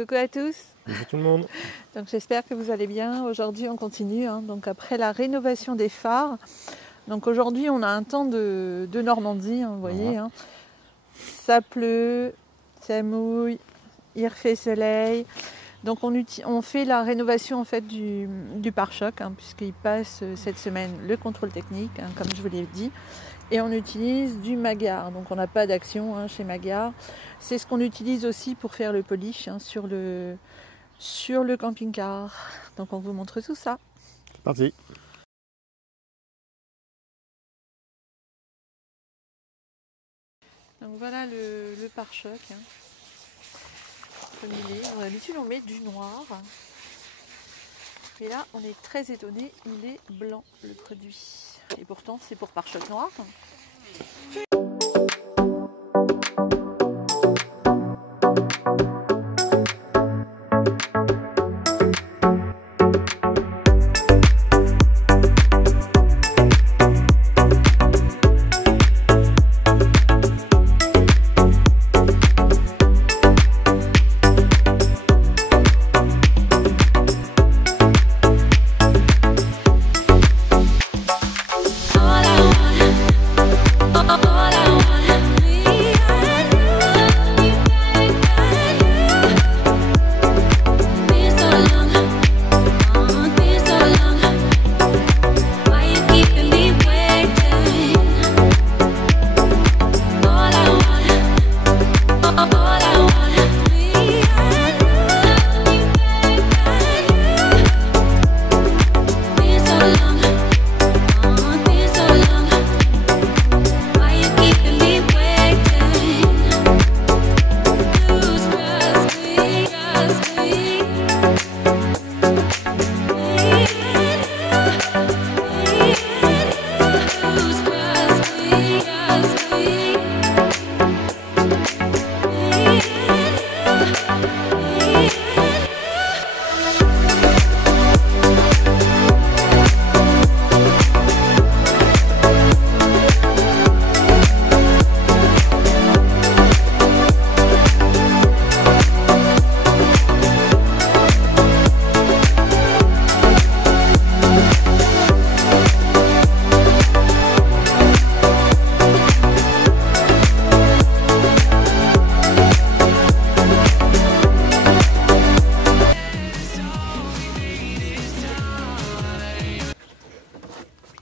Coucou à tous. Bonjour tout le monde. Donc j'espère que vous allez bien. Aujourd'hui on continue. Donc après la rénovation des phares. Donc aujourd'hui on a un temps de Normandie, vous voyez. Voilà. Ça pleut, ça mouille, il refait soleil. Donc on fait la rénovation en fait du pare-choc, puisqu'il passe cette semaine le contrôle technique, comme je vous l'ai dit. Et on utilise du Magar. Donc on n'a pas d'action chez Magar. C'est ce qu'on utilise aussi pour faire le polish sur le camping-car. Donc on vous montre tout ça. C'est parti. Donc voilà le pare-choc. Comme il est. D'habitude on met du noir. Et là on est très étonné, il est blanc le produit. Et pourtant c'est pour pare-choc noir.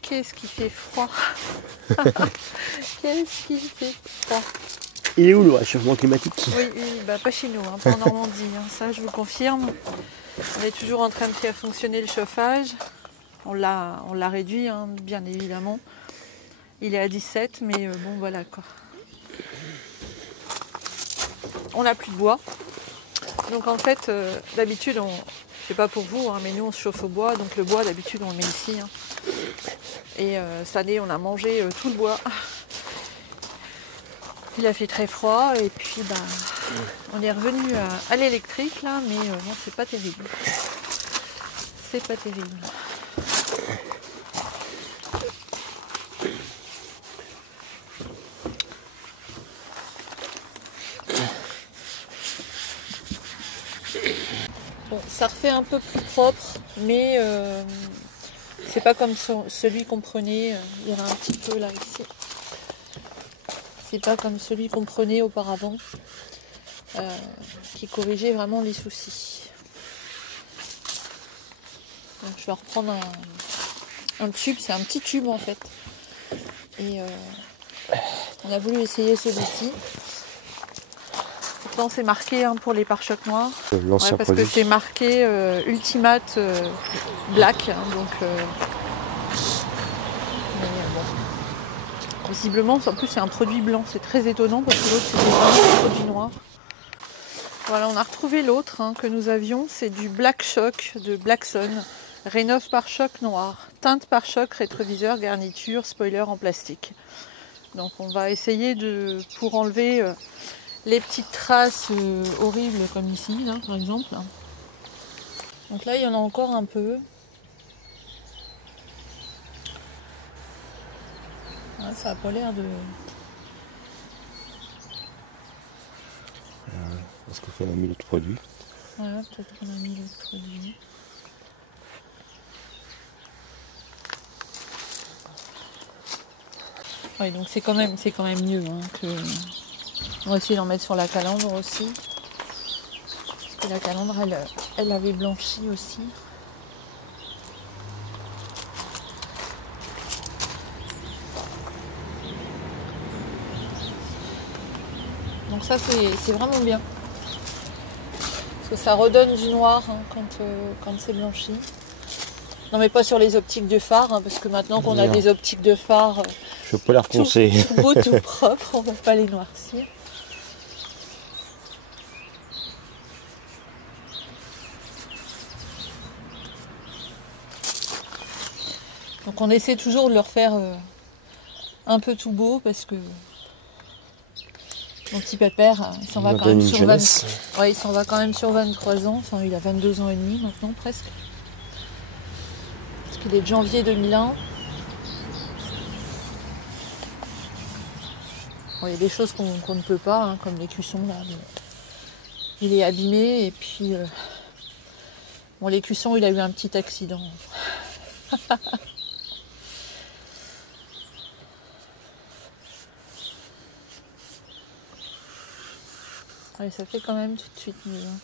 Qu'est-ce qui fait froid. Qu'est-ce qui fait froid. Il est où le réchauffement climatique? Oui, pas chez nous, pas en Normandie, ça je vous confirme. On est toujours en train de faire fonctionner le chauffage. On l'a réduit, bien évidemment. Il est à 17, mais bon voilà quoi. On n'a plus de bois. Donc en fait, d'habitude, c'est pas pour vous, mais nous on se chauffe au bois. Donc le bois, d'habitude, on le met ici. Et cette année, on a mangé tout le bois. Il a fait très froid et puis on est revenu à l'électrique là, mais non, c'est pas terrible. C'est pas terrible. Bon, ça refait un peu plus propre, mais c'est pas comme celui qu'on prenait. Il y en a un petit peu là ici. C'est pas comme celui qu'on prenait auparavant, qui corrigeait vraiment les soucis. Donc je vais reprendre un tube, c'est un petit tube en fait. Et on a voulu essayer celui-ci. Pourtant c'est marqué pour les pare-chocs noirs. L'ancien parce produit. que c'est marqué Ultimate Black. Donc visiblement, en plus c'est un produit blanc, c'est très étonnant parce que l'autre c'était vraiment un produit noir. Voilà, on a retrouvé l'autre que nous avions, c'est du Black Shock de Blackson. Rénov pare-choc noir, teinte pare-choc, rétroviseur, garniture, spoiler en plastique. Donc on va essayer pour enlever les petites traces horribles comme ici, là, par exemple. Donc là il y en a encore un peu. Ouais, ça n'a pas l'air de... Parce qu'on a mis l'autre produit. Voilà, peut-être qu'on a mis le produit. Oui, donc c'est quand même mieux hein, que. On va essayer d'en mettre sur la calandre aussi. Parce que la calandre, elle avait blanchi aussi. Donc ça, c'est vraiment bien. Parce que ça redonne du noir hein, quand c'est blanchi. Non mais pas sur les optiques de phare, hein, parce que maintenant qu'on a des optiques de phare je peux les refoncer. Tout beau, tout propre, on ne va pas les noircir. Donc on essaie toujours de leur faire un peu tout beau parce que mon petit pépère, il s'en va quand même sur 20... ouais, il s'en va quand même sur 23 ans, enfin il a 22 ans et demi maintenant presque. Parce qu'il est de janvier 2001. Bon, il y a des choses qu'on ne peut pas, hein, comme l'écusson là. Il est abîmé et puis bon, l'écusson il a eu un petit accident. Ouais, ça fait quand même tout de suite mieux. Hein.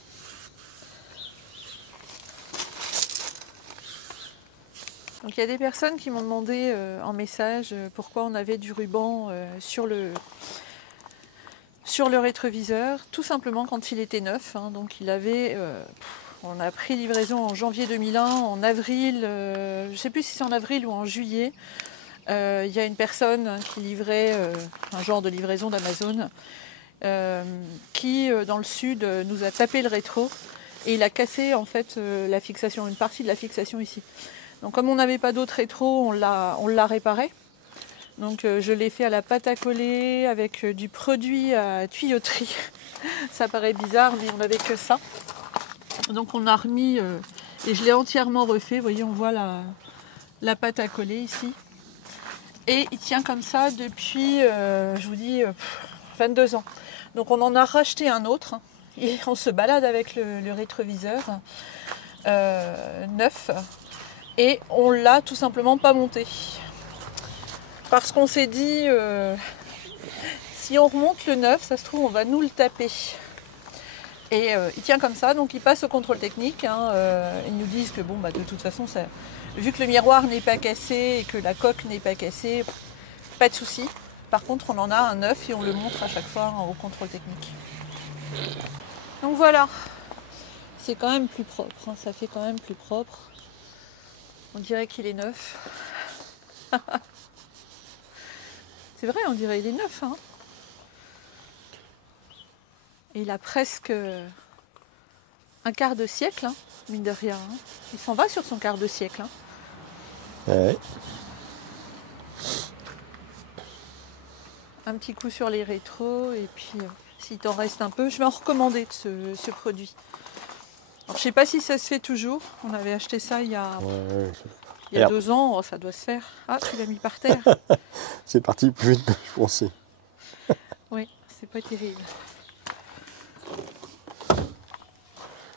Donc il y a des personnes qui m'ont demandé en message pourquoi on avait du ruban sur le rétroviseur, tout simplement quand il était neuf. Hein, donc il avait, on a pris livraison en janvier 2001, en avril, je ne sais plus si c'est en avril ou en juillet. Il y a une personne qui livrait un genre de livraison d'Amazon qui dans le sud nous a tapé le rétro et il a cassé en fait la fixation, une partie de la fixation ici. Donc comme on n'avait pas d'autre rétro, on l'a réparé. Donc je l'ai fait à la pâte à coller avec du produit à tuyauterie. Ça paraît bizarre mais on n'avait que ça. Donc on a remis et je l'ai entièrement refait. Vous voyez, on voit la pâte à coller ici. Et il tient comme ça depuis, je vous dis, 22 ans. Donc on en a racheté un autre. Et on se balade avec le rétroviseur neuf. Et on l'a tout simplement pas monté. Parce qu'on s'est dit, si on remonte le neuf, ça se trouve, on va nous le taper. Et il tient comme ça, donc il passe au contrôle technique. Hein, ils nous disent que bon, bah, de toute façon, ça, vu que le miroir n'est pas cassé et que la coque n'est pas cassée, pas de souci. Par contre, on en a un neuf et on le montre à chaque fois au contrôle technique. Donc voilà, c'est quand même plus propre. Hein, ça fait quand même plus propre. On dirait qu'il est neuf. C'est vrai, on dirait qu'il est neuf. Hein. Et il a presque un quart de siècle, hein, mine de rien. Hein. Il s'en va sur son quart de siècle. Hein. Ouais. Un petit coup sur les rétros et puis s'il t'en reste un peu, je vais en recommander de ce produit. Alors, je sais pas si ça se fait toujours. On avait acheté ça il y a 2 ans. Oh, ça doit se faire. Ah, tu l'as mis par terre. C'est parti plus vite que je pensais. Oui, c'est pas terrible.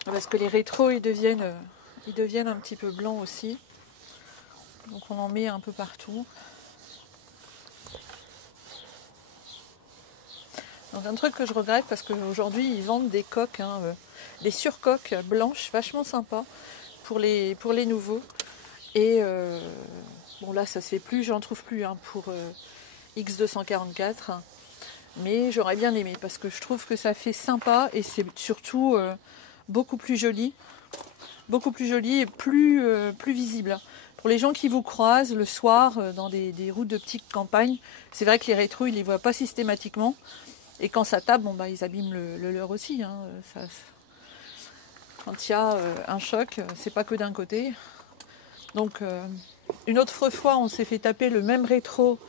Parce que les rétros, ils deviennent un petit peu blancs aussi. Donc on en met un peu partout. Donc un truc que je regrette, parce qu'aujourd'hui, ils vendent des coques, hein, des surcoques blanches, vachement sympas, pour les nouveaux. Et bon là, ça se fait plus, j'en trouve plus hein, pour X244. Mais j'aurais bien aimé, parce que je trouve que ça fait sympa, et c'est surtout beaucoup plus joli et plus visible. Pour les gens qui vous croisent le soir dans des routes de petites campagnes, c'est vrai que les rétros, ils les voient pas systématiquement. Et quand ça tape, bon, bah, ils abîment le leur aussi. Hein. Quand il y a un choc, c'est pas que d'un côté. Donc, une autre fois, on s'est fait taper le même rétro,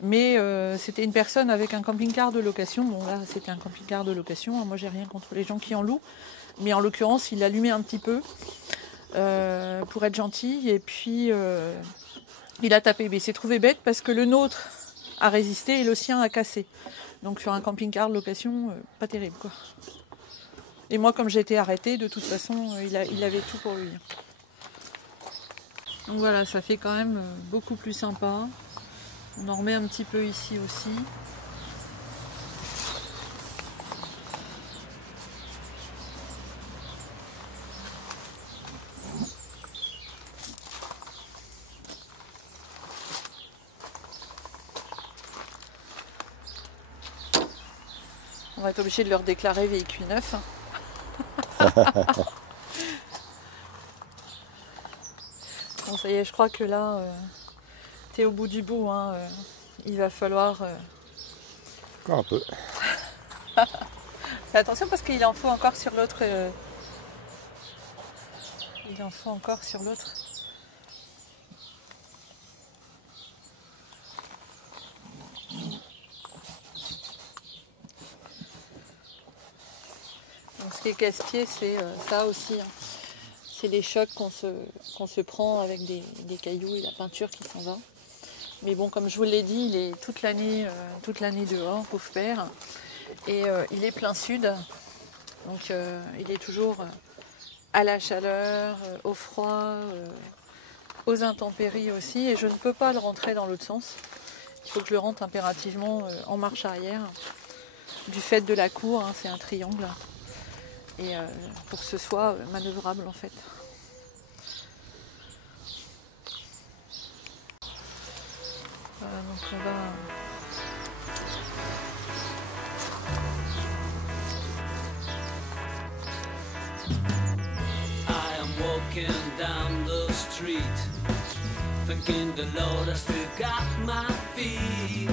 mais c'était une personne avec un camping-car de location. Bon, là, c'était un camping-car de location. Moi, j'ai rien contre les gens qui en louent. Mais en l'occurrence, il allumait un petit peu pour être gentil. Et puis, il a tapé. Mais il s'est trouvé bête parce que le nôtre a résisté et le sien a cassé. Donc sur un camping-car de location, pas terrible quoi. Et moi, comme j'étais arrêtée, de toute façon, il avait tout pour lui. Donc voilà, ça fait quand même beaucoup plus sympa. On en remet un petit peu ici aussi. On va être obligé de leur déclarer véhicule neuf. Bon, ça y est, je crois que là, t'es au bout du bout. Hein, il va falloir... Encore un peu. Fais attention parce qu'il en faut encore sur l'autre. Il en faut encore sur l'autre. Donc, ce qui est casse-pied, c'est ça aussi. Hein. C'est les chocs qu'on se prend avec des cailloux et la peinture qui s'en va. Mais bon, comme je vous l'ai dit, il est toute l'année dehors, pauvre père. Et il est plein sud. Donc il est toujours à la chaleur, au froid, aux intempéries aussi. Et je ne peux pas le rentrer dans l'autre sens. Il faut que je le rentre impérativement en marche arrière. Du fait de la cour, hein, c'est un triangle. Et pour que ce soit manœuvrable en fait. Voilà, donc on va... I am walking down the street, thanking the Lord I still got my feet.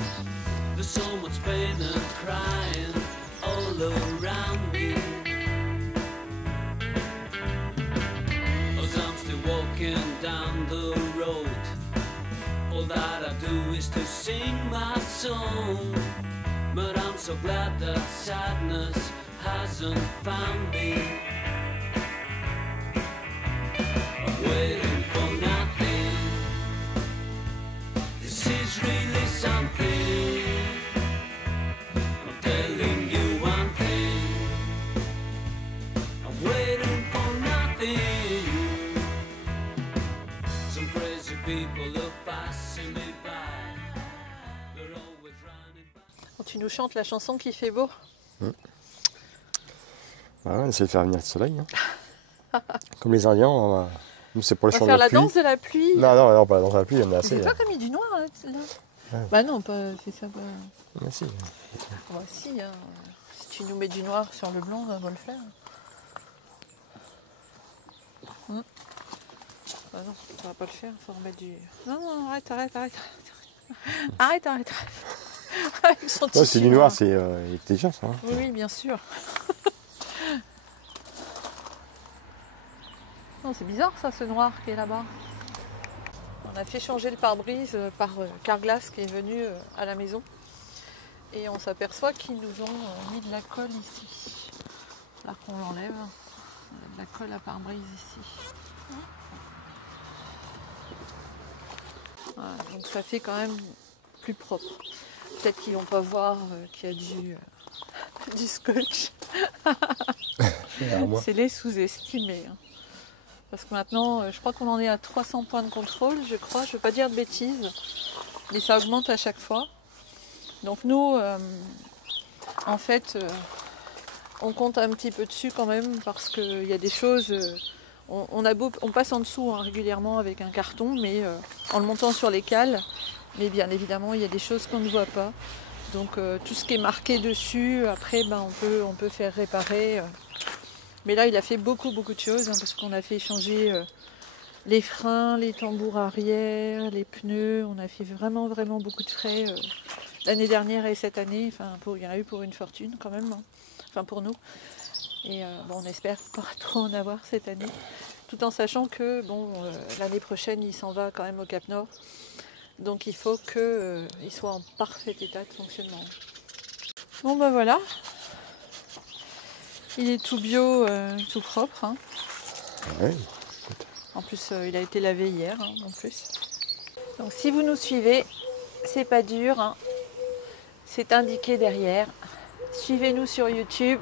There's so much pain and crying all around me. As I'm still walking down the road, all that I do is to sing my song. But I'm so glad that sadness hasn't found me. I'm waiting for nothing. This is really something. I'm telling you one thing. I'm waiting for nothing. Some crazy people are passing me by. They're always running by. Quand tu nous chantes la chanson qui fait beau. Voilà, on essaie de faire venir le soleil. Hein. Comme les Indiens, nous c'est pour le On va chant de faire la la pluie. danse de la pluie. Non, pas la danse de la pluie, il y en a assez. C'est toi Là. qui as mis du noir là, Ouais. Bah non, pas, c'est ça. Pas... Ah, si. Bah si, hein. Si tu nous mets du noir sur le blanc, on va le faire. Bah non, ça va pas le faire, faut remettre du... Non, arrête. Arrête. Avec son Ouais, tissu c'est du noir, c'est intelligent ça. Hein. Oui, bien sûr. Non, c'est bizarre ça, ce noir qui est là-bas. On a fait changer le pare-brise par Carglass qui est venu à la maison. Et on s'aperçoit qu'ils nous ont mis de la colle ici. Là qu'on l'enlève, on a de la colle à pare-brise ici. Voilà, donc ça fait quand même plus propre. Peut-être qu'ils vont pas voir qu'il y a du scotch. C'est les sous-estimés. Hein. Parce que maintenant, je crois qu'on en est à 300 points de contrôle, je crois. Je ne veux pas dire de bêtises, mais ça augmente à chaque fois. Donc nous, en fait, on compte un petit peu dessus quand même, parce qu'il y a des choses... on passe en dessous hein, régulièrement avec un carton, mais en le montant sur les cales. Mais bien évidemment, il y a des choses qu'on ne voit pas. Donc tout ce qui est marqué dessus, après, on peut faire réparer... Mais là, il a fait beaucoup de choses, hein, parce qu'on a fait changer les freins, les tambours arrière, les pneus. On a fait vraiment beaucoup de frais l'année dernière et cette année. Enfin, il y en a eu pour une fortune quand même, hein. Enfin pour nous. Et on espère pas trop en avoir cette année. Tout en sachant que l'année prochaine, il s'en va quand même au Cap Nord. Donc il faut qu'il soit en parfait état de fonctionnement. Bon ben voilà. Il est tout bio, tout propre. Hein. Ouais. En plus, il a été lavé hier, hein, en plus. Donc si vous nous suivez, c'est pas dur. Hein. C'est indiqué derrière. Suivez-nous sur YouTube.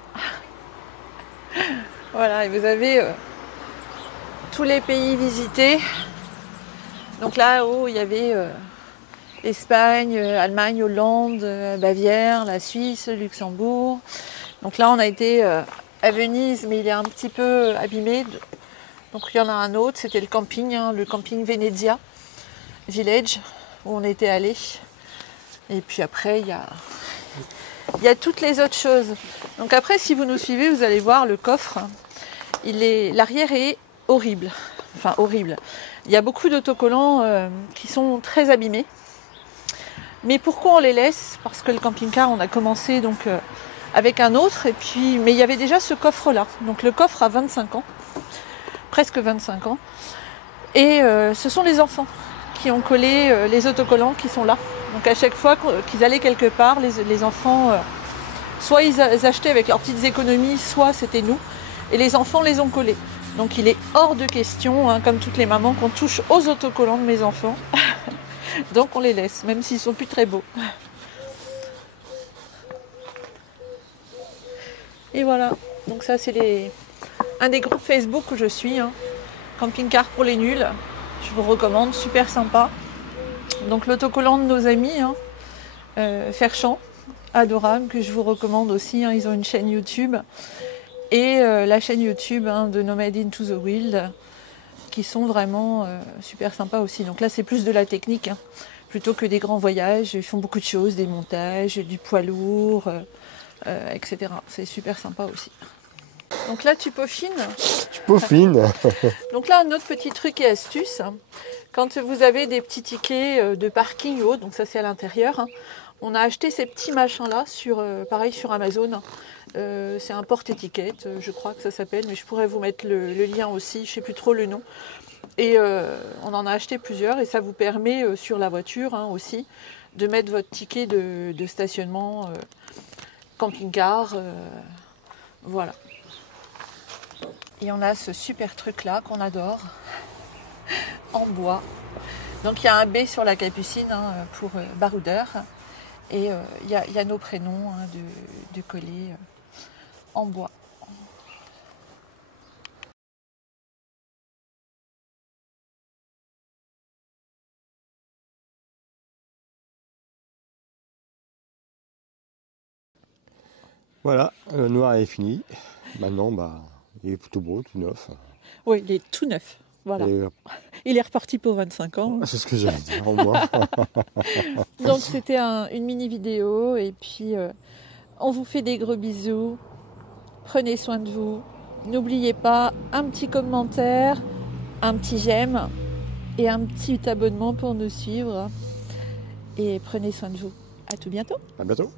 Voilà, et vous avez tous les pays visités. Donc là-haut, il y avait Espagne, Allemagne, Hollande, Bavière, la Suisse, Luxembourg. Donc là, on a été à Venise, mais il est un petit peu abîmé. Donc il y en a un autre, c'était le camping, le camping Venezia Village, où on était allé. Et puis après, il y a toutes les autres choses. Donc après, si vous nous suivez, vous allez voir le coffre. L'arrière est horrible. Enfin, horrible. Il y a beaucoup d'autocollants qui sont très abîmés. Mais pourquoi on les laisse? Parce que le camping-car, on a commencé donc avec un autre. Mais il y avait déjà ce coffre-là. Donc le coffre a 25 ans. Presque 25 ans. Et ce sont les enfants qui ont collé les autocollants qui sont là. Donc à chaque fois qu'ils allaient quelque part, les enfants, soit ils achetaient avec leurs petites économies, soit c'était nous. Et les enfants les ont collés. Donc il est hors de question, comme toutes les mamans, qu'on touche aux autocollants de mes enfants. Donc on les laisse, même s'ils sont plus très beaux. Et voilà, donc ça c'est un des groupes Facebook où je suis, Camping-car pour les nuls. Je vous recommande, super sympa. Donc l'autocollant de nos amis, Ferchamp, adorable, que je vous recommande aussi. Ils ont une chaîne YouTube. Et la chaîne YouTube de Nomad into the Wild, qui sont vraiment super sympas aussi. Donc là, c'est plus de la technique, plutôt que des grands voyages. Ils font beaucoup de choses, des montages, du poids lourd, etc. C'est super sympa aussi. Donc là, tu peaufines. Je peaufine. Donc là, un autre petit truc et astuce. Quand vous avez des petits tickets de parking ou autre, donc ça c'est à l'intérieur, on a acheté ces petits machins-là, pareil sur Amazon. C'est un porte-étiquette, je crois que ça s'appelle, mais je pourrais vous mettre le lien aussi, je ne sais plus trop le nom. Et on en a acheté plusieurs et ça vous permet sur la voiture aussi de mettre votre ticket de stationnement camping-car. Voilà. Et on a ce super truc-là qu'on adore, en bois. Donc il y a un B sur la capucine pour baroudeur. Et il y a nos prénoms de coller en bois. Voilà, le noir est fini. Maintenant, il est plutôt beau, tout neuf. Oui, il est tout neuf. Voilà. Et, il est reparti pour 25 ans. c'est ce que j'allais dire, au moins. Donc c'était une mini vidéo et puis on vous fait des gros bisous. Prenez soin de vous. N'oubliez pas un petit commentaire, un petit j'aime et un petit abonnement pour nous suivre. Et prenez soin de vous. À tout bientôt. À bientôt.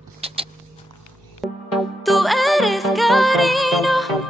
Tú eres cariño.